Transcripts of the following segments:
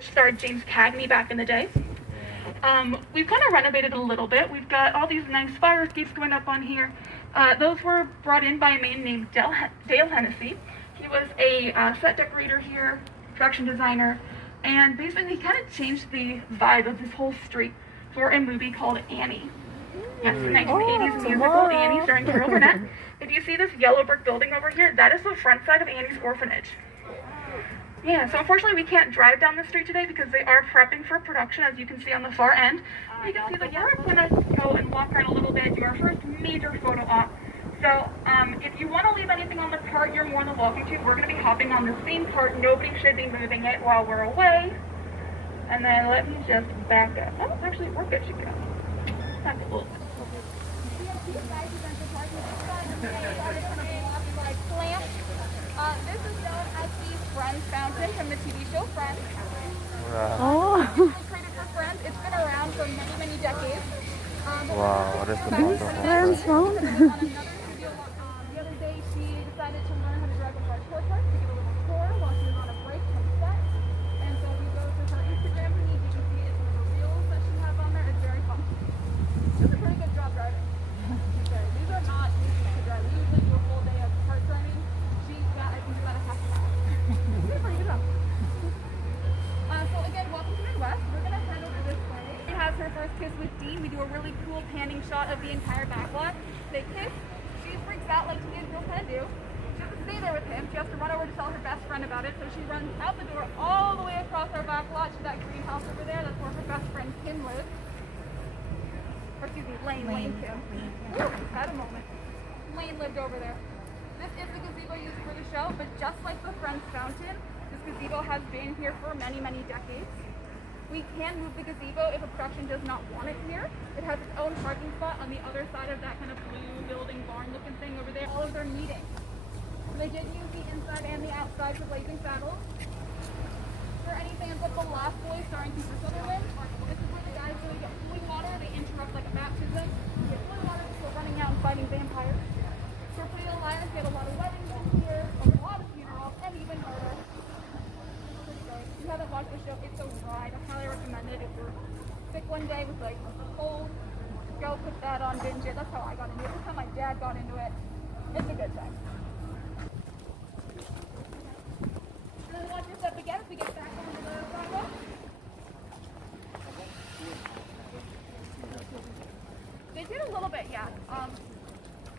starred James Cagney back in the day. We've kind of renovated a little bit. We've got all these nice fire escapes going up on here. Those were brought in by a man named Dale Hennessy. He was a set decorator here, production designer, and basically he kind of changed the vibe of this whole street for a movie called Annie. Yes, the 1980s musical Annie starring Carol Burnett. If you see this yellow brick building over here, that is the front side of Annie's orphanage. Yeah, so unfortunately we can't drive down the street today because they are prepping for production, as you can see on the far end. You can see that we're going to go and walk around a little bit, do our first major photo op. So if you want to leave anything on the cart, you're more than welcome to. We're going to be hopping on the same cart. Nobody should be moving it while we're away. And then let me just back up. Oh, actually, we're good to go. Back a little bit. This is known as the Friends Fountain from the TV show Friends. Oh. Created for Friends. It's been around for many, many decades. Wow, that's the Friends Fountain. The other day she decided to learn how to drive a car tour cart to give a little tour while she was on a break from set. And so if you go to her Instagram page, you can see it's one of the reels that she has on there. It's very fun. She does a pretty good job driving. These are not easy to drive. We usually do a full day of kart driving. She's got, I think, about a half an hour. She did a pretty good job. So again, welcome to Midwest. We're going to head over this way. She has her first kiss with Dean. We do a really cool panning shot of the entire back lot. They kiss. She freaks out like teenage girls kind of do. She doesn't stay there with him. She has to run over to tell her best friend about it. So she runs out the door all the way across our back lot to that greenhouse over there. That's where her best friend Kim lives. Or excuse me, Lane Kim. Ooh, had a moment. Lane lived over there. This is the gazebo used for the show, but just like the Friends Fountain, this gazebo has been here for many, many decades. We can move the gazebo if a production does not want it here. It has its own parking spot on the other side of that kind of blue building barn looking thing over there. All of their meetings. They did use the inside and the outside for Blazing Saddles. For any fans of The Lost Boys starring Kiefer Sutherland, this is where the guys really get holy water. They interrupt like a baptism. They get holy water before running out and fighting vampires. For Pretty Little Liars, we had a lot of weddings in here, a lot of funerals, and even murder. If you haven't watched the show, it's a ride. I highly recommend it. If you're sick one day with like cold, go put that on, binge it. That's how I got into it. That's how my dad got into it. It's a good time. And then watch your step again as we get back onto the sidewalk. They did a little bit, yeah.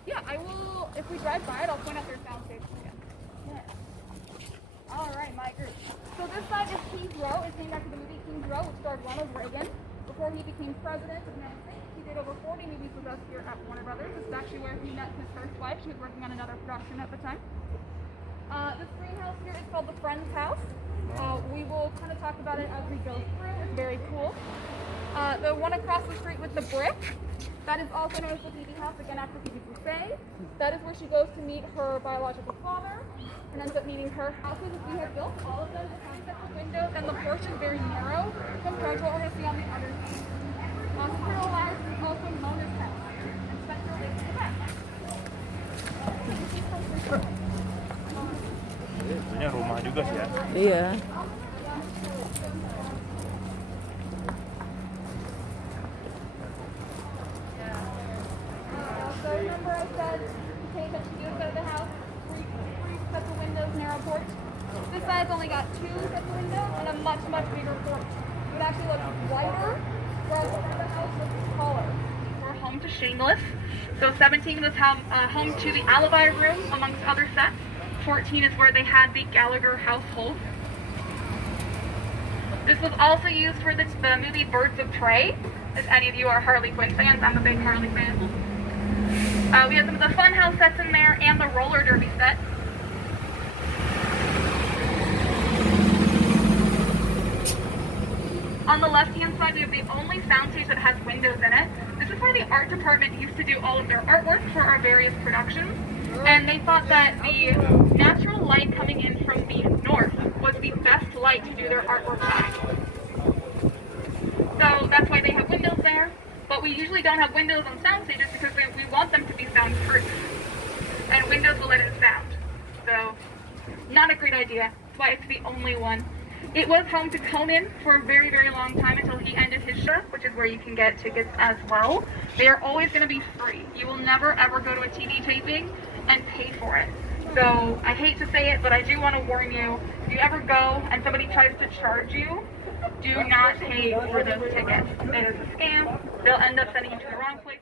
Yeah, I will, if we drive by it, I'll point out their soundstage again. Yeah. All right, my group. So this side is Kings Row. It's named after the movie Kings Row, which starred Ronald Reagan. Before he became president of the United States, he did over 40 movies with us here at Warner Brothers. This is actually where he met his first wife. She was working on another production at the time. This greenhouse here is called the Friends House. We will kind of talk about it as we go through. It's very cool. The one across the street with the brick, that is also known as the Phoebe House, again after Phoebe Buffet. That is where she goes to meet her biological father and ends up meeting her. Houses that we have built, all of them have separate windows, and the porch is very narrow compared to what we're going to see on the other side. Pretty Little Liars is also Mona's house, and Spencer lives in the back. Ini rumah juga sih ya. Iya. So remember I said, pay attention to the side of the house, three sets of windows, narrow porch. This side's only got 2 sets of windows and a much, much bigger porch. It actually looks wider, whereas the front of the house looks taller. We're home to Shameless. So 17 was home to the Alibi Room, amongst other sets. 14 is where they had the Gallagher household. This was also used for the movie Birds of Prey. If any of you are Harley Quinn fans, I'm a big Harley fan. We have some of the Funhouse sets in there and the roller derby set. On the left-hand side, we have the only soundstage that has windows in it. This is where the art department used to do all of their artwork for our various productions. And they thought that the natural light coming in from the north was the best light to do their artwork by. So that's why they have windows there. But we usually don't have windows on sound stages because we want them to be soundproof. And windows will let in sound. So, not a great idea. That's why it's the only one. It was home to Conan for a very, very long time until he ended his show, which is where you can get tickets as well. They are always going to be free. You will never ever go to a TV taping and pay for it. So I hate to say it, but I do want to warn you, if you ever go and somebody tries to charge you, do not pay for those tickets. It is a scam. They'll end up sending you to the wrong place.